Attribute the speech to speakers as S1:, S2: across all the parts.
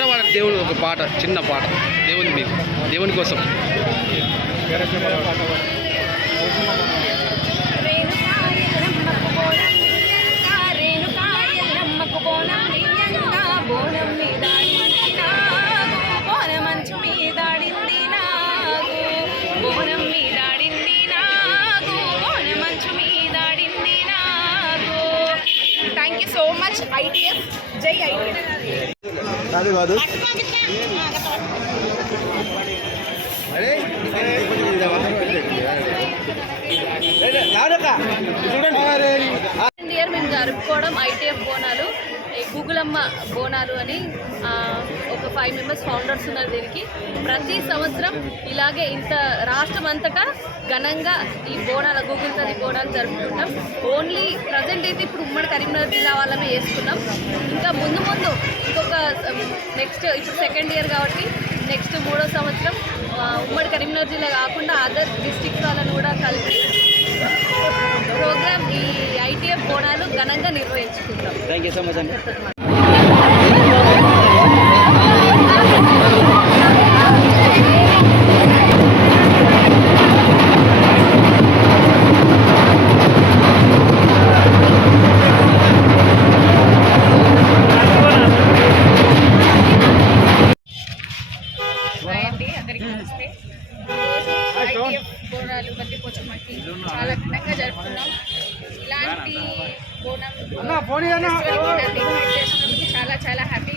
S1: పాట పాడండి దేవుడు ఒక పాట చిన్న పాట. దేవుని మీకు దేవుని కోసం.
S2: రేణుకాయలమ్మకు బోనం thank you so much ITF జై ఐటీఎఫ్
S3: కాదు కాదు.
S2: ఇయర్ మేము జరుపుకోవడం ఐటీఎఫ్ బోనాలు ఈ గూగులమ్మ బోనాలు అని ఒక ఫైవ్ మెంబర్స్ ఫౌండర్స్ ఉన్నారు దీనికి. ప్రతి సంవత్సరం ఇలాగే ఇంత రాష్ట్రం అంతటా ఘనంగా ఈ బోనాల గూగుల్ తది బోనాలు జరుపుకుంటాం. ఓన్లీ ప్రజెంట్ అయితే ఇప్పుడు ఉమ్మడి కరీంనగర్ జిల్లా వాళ్ళమే వేసుకున్నాం ఇంకా ముందు ముందు నెక్స్ట్ ఇప్పుడు సెకండ్ ఇయర్ కాబట్టి నెక్స్ట్ మూడో సంవత్సరం ఉమ్మడి కరీంనగర్ జిల్లా కాకుండా అదర్ డిస్ట్రిక్ట్స్ వాళ్ళని కూడా కలిపి ప్రోగ్రామ్ ఈ ఐటీఎఫ్ బోనాలు ఘనంగా నిర్వహించుకుంటాం.
S1: థ్యాంక్ యూ సో మచ్ అండి
S2: అండి అందరికీ నమస్తే. ఐటీఎఫ్ బోనాలు బద్ది పోచమ్మకి చాలా ఘనంగా జరుపుకున్నాం. ఇలాంటి బోనం చేసినందుకు చాలా చాలా హ్యాపీగా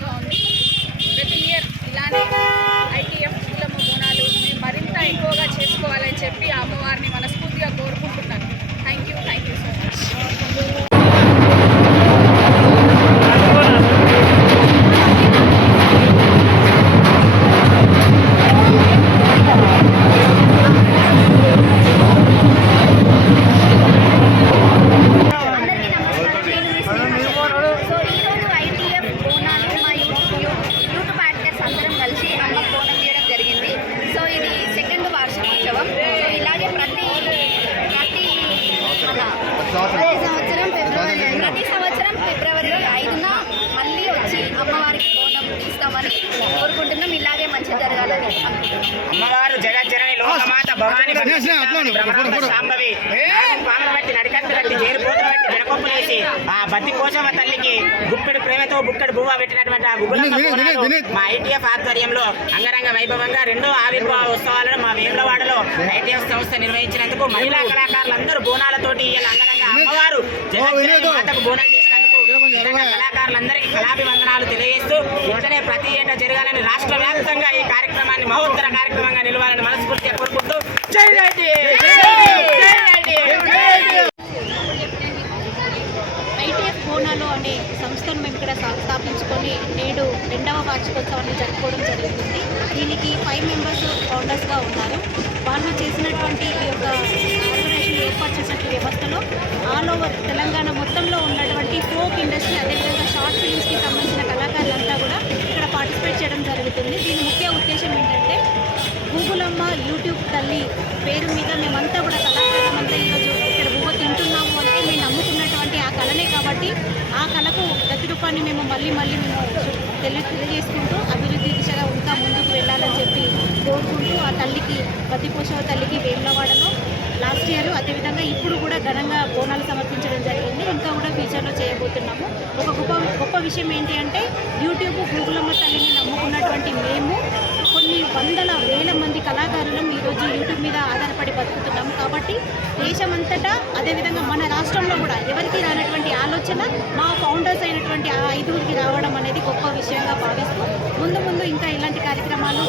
S4: కోరుకుంటున్నాం ఇలాగే మంచి జరగాలని అనుకుంటున్నాం.
S5: అమ్మవారు జగజ్జనని లోకమాత భవాని శాంభవి పాములు బట్టి నడికట్టు కట్టి జేరుపోతులు బట్టి జనకొప్పులేసి ఆ బతి కోసమ తల్లికి గుప్పెడు ప్రేమతో బుక్కడు బువ్వ పెట్టినటువంటి ఆ బోనాలు మా ఐటీఎఫ్ ఆధ్వర్యంలో అంగరంగ వైభవంగా రెండో ఆవిర్భావ ఉత్సవాలను మా వేములవాడలో ఐటీఎఫ్ సంస్థ నిర్వహించినందుకు మహిళా కళాకారులందరూ బోనాలతోటి అంగరంగ అమ్మవారు జగజ్జనని మాతకు బోనం కళాకారులందరికీ కళాభివందనాలు తెలియజేస్తూ వెంటనే ప్రతి ఏటా జరగాలని రాష్ట్ర వ్యాప్తంగా ఈ కార్యక్రమాన్ని మహోత్తర కార్యక్రమంగా నిలవాలని మనస్ఫూర్తిగా కోరుకుంటూ జై
S6: అనే సంస్థను మేము ఇక్కడ స్థాపించుకొని నేడు రెండవ వార్షికోత్సవాన్ని జరుపుకోవడం జరుగుతుంది. దీనికి ఫైవ్ మెంబర్స్ ఫౌండర్స్గా ఉన్నారు. వాళ్ళు చేసినటువంటి ఈ యొక్క చేసినటువంటి వ్యవస్థలో ఆల్ ఓవర్ తెలంగాణ మొత్తంలో ఉన్నటువంటి ఫోక్ ఇండస్ట్రీ అదేవిధంగా షార్ట్ ఫిల్మ్స్కి సంబంధించిన కళాకారులంతా కూడా ఇక్కడ పార్టిసిపేట్ చేయడం జరుగుతుంది. దీని ముఖ్య ఉద్దేశం ఏంటంటే గూగుల్ అమ్మ యూట్యూబ్ తల్లి పేరు మీద మేమంతా కూడా కళాకారులంతా ఈరోజు ఇక్కడ బువ్వ తింటున్నాము అంటే మేము నమ్ముకున్నటువంటి ఆ కళనే కాబట్టి ఆ కళకు ప్రతిరూపాన్ని మేము మళ్ళీ మళ్ళీ మేము తెలి తెలియజేసుకుంటూ అభివృద్ధి దిశగా ఇంకా ముందుకు వెళ్ళాలని చెప్పి కోరుకుంటూ ఆ తల్లికి పతిపోషవ తల్లికి వేములవాడలో లాస్ట్ ఇయర్ అదేవిధంగా ఇప్పుడు కూడా ఘనంగా బోనాలు సమర్పించడం జరిగింది. ఇంకా కూడా ఫ్యూచర్లో చేయబోతున్నాము. ఒక గొప్ప గొప్ప విషయం ఏంటి అంటే యూట్యూబ్ గూగులమ్మ తల్లిని నమ్ముకున్నటువంటి మేము కొన్ని వందల వేల మంది కళాకారులం ఈరోజు యూట్యూబ్ మీద ఆధారపడి బతుకుతున్నాము. కాబట్టి దేశమంతటా అదేవిధంగా మన రాష్ట్రంలో కూడా ఎవరికి రానటువంటి ఆలోచన మా ఫౌండర్స్ అయినటువంటి ఆ ఐదుగురికి రావడం అనేది గొప్ప విషయంగా భావిస్తూ ముందు ముందు ఇంకా ఇలాంటి కార్యక్రమాలు